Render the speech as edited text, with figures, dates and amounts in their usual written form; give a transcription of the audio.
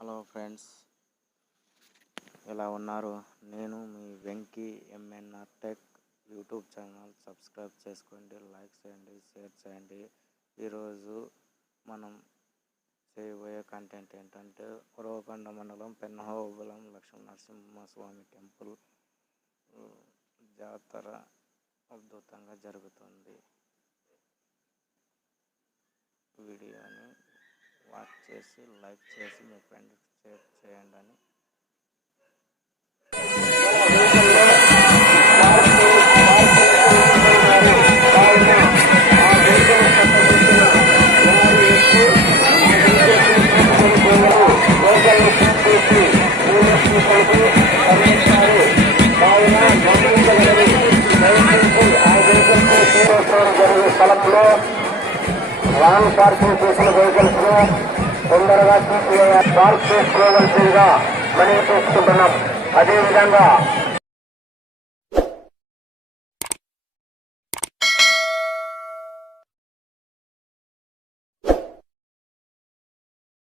Hello friends, ఎలా ఉన్నారు? నేను మీ Venky MNR tech YouTube channel subscribe చేసుకోండి, లైక్ చేయండి, షేర్ చేయండి. ఈరోజు మనం చేయబోయే కంటెంట్ ఏంటంటే ఉరవకొండ మండలం పెన్నహోబులం లక్ష్మీనరసింహస్వామి టెంపుల్ జాతర అద్భుతంగా జరుగుతుంది. వీడియోని వాచ్ చేసి లైక్ చేసి మీ ఫ్రెండ్కి షేర్ చేయండి అని స్థలంలో రాంగ్ పార్కింగ్ చేసిన వెహికల్స్ ను తొందరగా పార్క్ చేసుకోవాల్సిందిగా మనం చూసుకుంటున్నాం. అదేవిధంగా